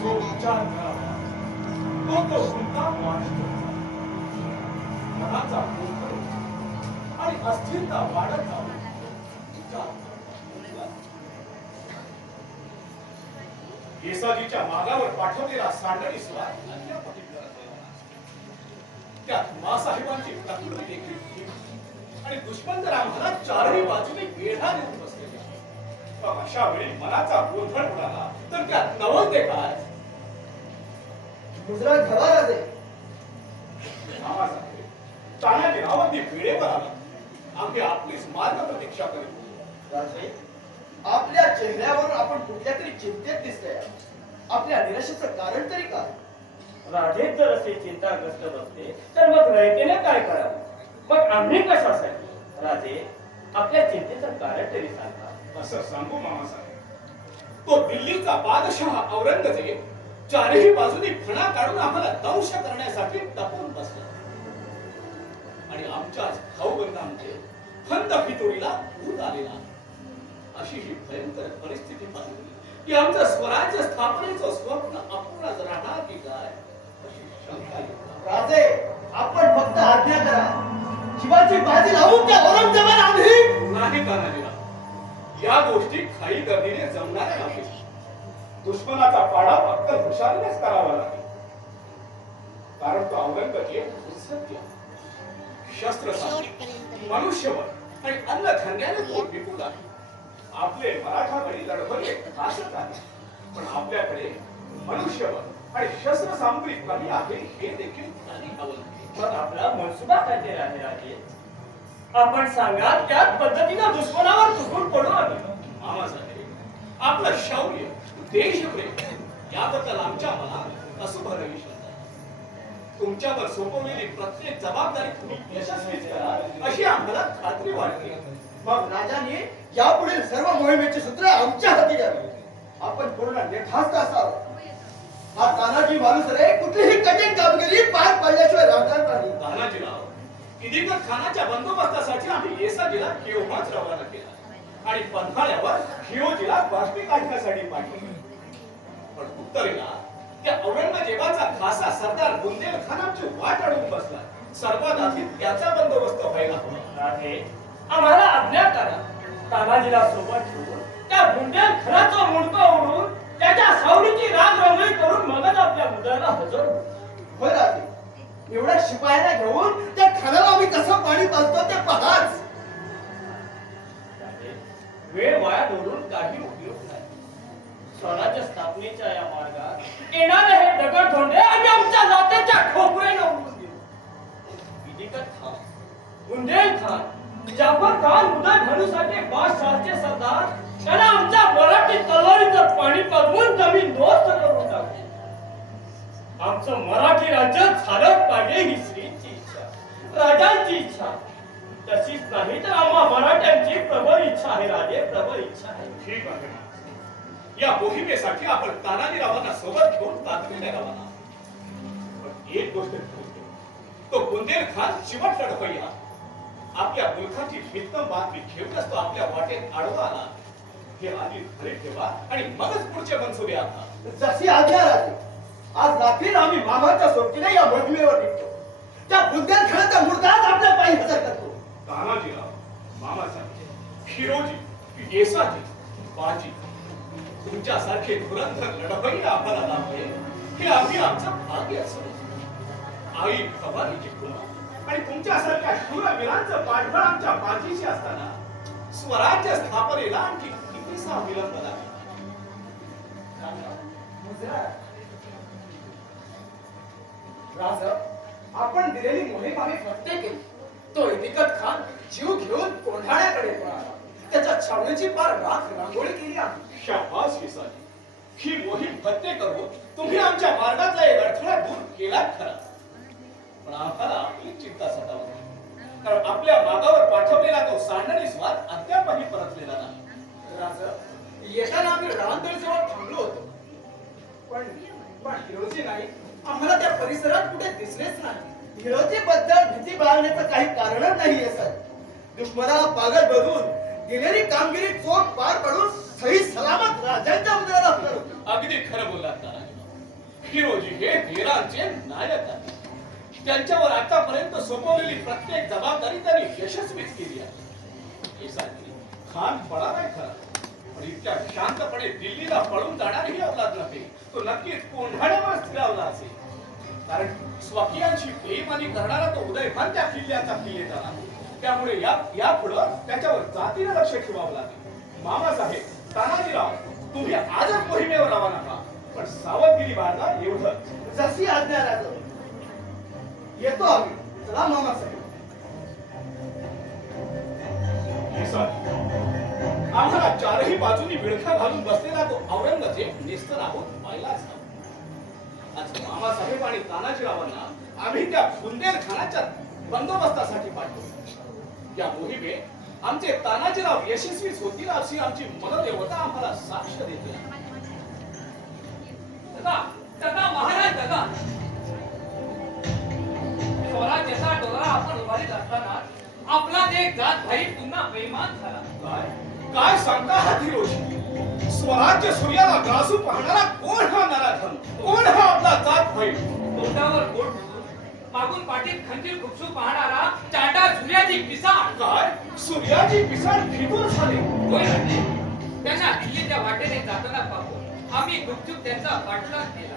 जो विचार करावा तो सुद्धा वाढतो. मनाचा गोंधळ आणि अस्थिरता वाढत जावी. येसाजीच्या मागावर पाठवलेला सांडणी स्वार अद्यापही करत आहे. त्यात मासाहेबांची तक्रार देखील आणि दुश्मन आम्हाला चारही बाजूने वेढा देऊन बसलेले. मग अशा वेळी मनाचा गोंधळ उडाला तर त्यात नवलते काय? मुजरा घ्यावा राजे. मामासाहेब तानाजी रावांनी वेळेवर आला. आम्ही आपलीच मार्ग प्रतीक्षा करीत. राजे, आपल्या चेहऱ्यावर आपण कुठल्या तरी चिंतेत दिसतोय. आपल्या निराशेचं कारण तरी काय? राजेच जर असे चिंताग्रस्त असते तर मग रयतेने काय करावं? मग आम्ही कशासाठी? राजे, आपल्या चिंतेचं कारण तरी सांगा. असं सांगू मामासाहेब, तो दिल्लीचा बादशहा औरंगजेब चारही बाजूनी फणा काढून आम्हाला दंश करण्यासाठी टपून बसला आणि आमच्याच भाऊबंधांमध्ये खंत फितुरीला भूत आलेला. अशी ही भयंकर परिस्थिती पाहिली की आमचं स्वराज्य स्थापनेचं स्वप्न अपूर्णच राहणार की काय अशी शंका येते. राजे, आपण फक्त आज्ञा करा. शिवाची बाजी लावून त्या औरंगजेबाला आम्ही नाही तानाजीराव, या गोष्टी खाई गर्दीने जमणाऱ्या नाही. दुश्मनाचा पाडा फक्त हुशारीनेच करावा लागेल. कारण तो औरंगजेब दुःसत्य, शस्त्रसामग्री, मनुष्यबळ आणि अन्नधान्याने तो विपुल आहे. आपले मराठाकडे लढवले खासच आहे, पण आपल्याकडे मनुष्यबळ आणि शस्त्रसामग्री कमी आहे हे देखील त्यांनी हवं. मग आपला मनसुबा काय ते आहे राजे? आपण सांगा, त्याच पद्धतीने दुश्मनावर तुटून पडू आम्ही. मामासाहेब, आपलं शौर्य, देशप्रेम याबद्दल आमच्या मनात असुभरही श्रद्धा. तुमच्यावर सोपवलेली प्रत्येक जबाबदारी तुम्ही यशस्वी कराल अशी आम्हाला खात्री वाटते. मग राजाने यापुढील सर्व मोहिमेची सूत्र आमच्या हाती द्यावी. आपण पूर्ण निर्धास्त असावं. हा तानाजी माणूस रे कुठलीही कठीण कामगिरी पार पाडल्याशिवाय राहणार नाही. तानाजीराव, किदीकर खानाच्या बंदोबस्तासाठी आम्ही येसाजीला केव्हाच रवाना केला आणि पंथाळ्यावर खिओजीला बातमी काढण्यासाठी पाठवले. पण उत्तरेला त्या औरंगजेबाचा खासा सरदार बुंदेलखान आमची वाट अडवून बसला. सर्वात आधी त्याचा बंदोबस्त व्हायला हवा. राजे, आम्हाला आज्ञा करा. तानाजीला सोबत ठेवून त्या बुंदेलखानाचं मुंडकं उडून त्याच्या सावलीची राग रंगोळी करून मगच आपल्या मुद्द्याला हजर होऊ. होय राजे, एवढ्या शिपायांना घेऊन त्या खानाला आम्ही कसं पाणी पाजतो ते पहाच. राजे, वेळ वाया घालवून काही उपयोग नाही. स्वराज्य स्थापनेच्या या मार्गात येणारे हे दगडधोंडे आम्ही आमच्या जात्याच्या खोपऱ्याला उडवून देऊ. किदीकर खान, बुंदेलखान, जाफर खान उदय भानूसाठी बादशहाचे सरदार त्यांना आमच्या मराठी तलवारीचं पाणी पाजवून जमीन दोस्त करून टाकू. आमचं मराठी राज्य झालंच पाहिजे ही श्रीची इच्छा, राजांची इच्छा. तशीच नाही तर आम्हा मराठ्यांची प्रबळ इच्छा आहे राजे, प्रबळ इच्छा आहे. ठीक आहे. या मोहिमेसाठी आपण तानाजीरावांना सोबत घेऊन तातडीने रवाना. पण एक गोष्ट ठरवतो, तो बुंदेलखान चिवट लढवय्या आपल्या मुलखाची भीत्तम बातमी घेऊनच तो आपल्या वाटेत आडवा आला हे आधी खरे ठेवा आणि मगच पुढचे मनसुबे आखा. जशी आज्ञा राजे. आज रात्री आम्ही मामाच्या सोबतीने या मोहिमेवर निघतो. त्या बुंदेलखानाचा मुर्दाच आपल्या पायी हजर करतो. तानाजीराव, मामासाहेब, खिरोजी, येसाजी, बाजी तुमच्यासारखे धुरंधर लढवय्या आम्हाला लाभले हे आम्ही आमचं भाग्य समजतो. आई भवानीची कृपा आणि तुमच्यासारख्या शूरवीरांचं पाठबळ आमच्या पाठीशी असताना स्वराज्य स्थापनेला आणखी कितीसा विलंब लागला. राज, आपण दिलेली मोहीम आम्ही फत्ते केली. तो इतिकत खान जीव घेऊन कोंढाण्याकडे पळाला. त्याच्या छावणीची पार राख रांगोळी केली आम्ही. शाबास येसाजी, ही मोहीम फत्ते करून तुम्ही आमच्या मार्गातला एक अडथळा दूर केलाच खरा. पण आम्हाला आपली चिंता सतावते. कारण आपल्या मागावर पाठवलेला तो सांडणी स्वार अद्यापही परतलेला नाही. राज, येताना आम्ही रांदळजवळ थांबलो होतो. पण हिरोजी नाही. आम्हाला त्या परिसरात कुठे दिसलेच नाही. हिरोजी बद्दल भीती बाळगण्याचं काही कारणच नाहीये सर. दुश्मनाला पागल बघून दिलेली कामगिरी चोख पार पडून सही सलामत राजांच्या उदयाला अगदी खरं बोललात तानाजी. हिरोजी हे वीरांचे नायक आहेत. त्यांच्यावर आतापर्यंत सोपवलेली प्रत्येक जबाबदारी त्यांनी यशस्वीच केली आहे. येसाची खान पडा नाही खरा, पण इतक्या शांतपणे दिल्लीला पळून जाणारही अवलाद नव्हे. तो नक्कीच कोंढाण्यावर स्थिरावला असेल. कारण स्वकीयांशी बेईमानी करणारा तो उदयभान त्या किल्ल्याचा किल्लेदार आहे. त्यामुळे या पुढं त्याच्यावर जातीनं लक्ष ठेवावं लागेल. मामासाहेब, तानाजीराव, तुम्ही आजच मोहिमेवर रवाना व्हा, पण सावधगिरी बाळगा एवढं. जशी आज्ञा राजा. येतो आम्ही. चला मामासाहेब. आम्हाला चारही बाजूनी विळखा घालून बसलेला तो औरंगजेब निस्तर आहोत पाहिलाच हवा. आज मामासाहेब आणि तानाजीरावांना आम्ही त्या बुंदेलखानाच्या बंदोबस्तासाठी पाठवतो. या मोहिमेत आमचे तानाजीराव यशस्वीच होतील अशी आमची मनोदेवता आम्हाला साक्ष देते. दादा महाराज दादा, स्वराज्याचा डोळा आपण उभारीत असताना आपला एक जात भाई पुन्हा बेईमान झाला. काय सांगता हा धीरोजी? स्वराज्य सूर्याला ग्रासू पाहणारा कोण हा नराधम? कोण हा आपला जात भाई? तोंडावर बोट ठेवून मागून पाठीत खंजीर खुपसू पाहणारा चांडा सूर्याची पिसाळ. काय सूर्याची पिसाळ फिटून झाले? होय राजे. त्यांना दिल्लीच्या वाटेने जाताना पाहून आम्ही गुपचूप त्यांचा पाठलाग केला.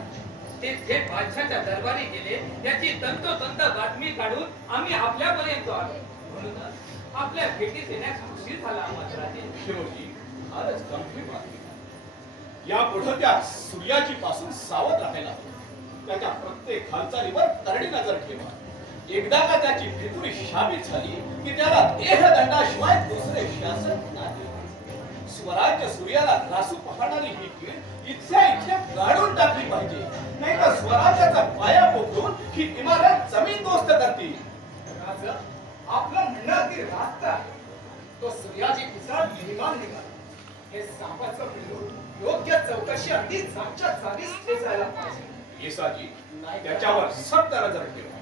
ते थेट बादशाच्या दरबारी गेले. याची तंतोतंत बातमी काढून आम्ही आपल्यापर्यंत आलो. म्हणूनच आपल्या भेटीस येण्यास उशीर झाला आम्हाला राजे. हिरोजी, फारच गंभीर बातमी. यापुढे त्या सूर्याची पासून सावध राहायला हवे. त्याच्या प्रत्येक हालचालीवर करडी नजर ठेवा. एकदा का त्याची फितुरी शाबित झाली की त्याला देहदंडाशिवाय दुसरे शासन नाही. स्वराज्य सूर्याला ग्रासू पाहणारी ही कीड इथल्या गाडून टाकली पाहिजे, नाही तर स्वराज्याचा पाया पोखरून ही इमारत जमीनदोस्त करतील. राजा, आपलं म्हणणं अगदी रास्त आहे. तो सूर्याची पिसाळ बेईमान निघाला. हे सापाचं पिल्लू योग्य चौकशी अगदी जागच्या जागीच ठेचायला पाहिजे. येसाजी, त्याच्यावर सक्त नजर ठेवा.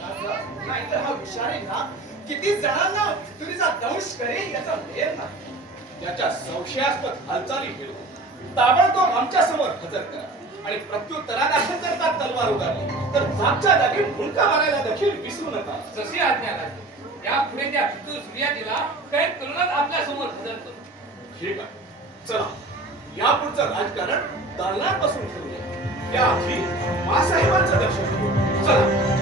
राजा, नाहीतर हा विषारी ना किती जणांना तुरीचा दंश करेल याचा वेळ नाही. त्याच्या संशयास्पद हालचाली घेऊन ताबडतोब आमच्या समोर हजर करा आणि प्रत्युत्तरादाखल जर का तलवार उगारली तर जागच्या जागी मुंडका मारायला देखील विसरू नका. जशी आज्ञा राजे. यापुढे त्या फितूर सूर्याजीला कैद करूनच आपल्या समोर हजर करू. ठीक आहे, चला यापुढचं राजकारण दालनात बसून ठेवूया. त्याआधी मासाहेबांचं दर्शन घेऊ. चला.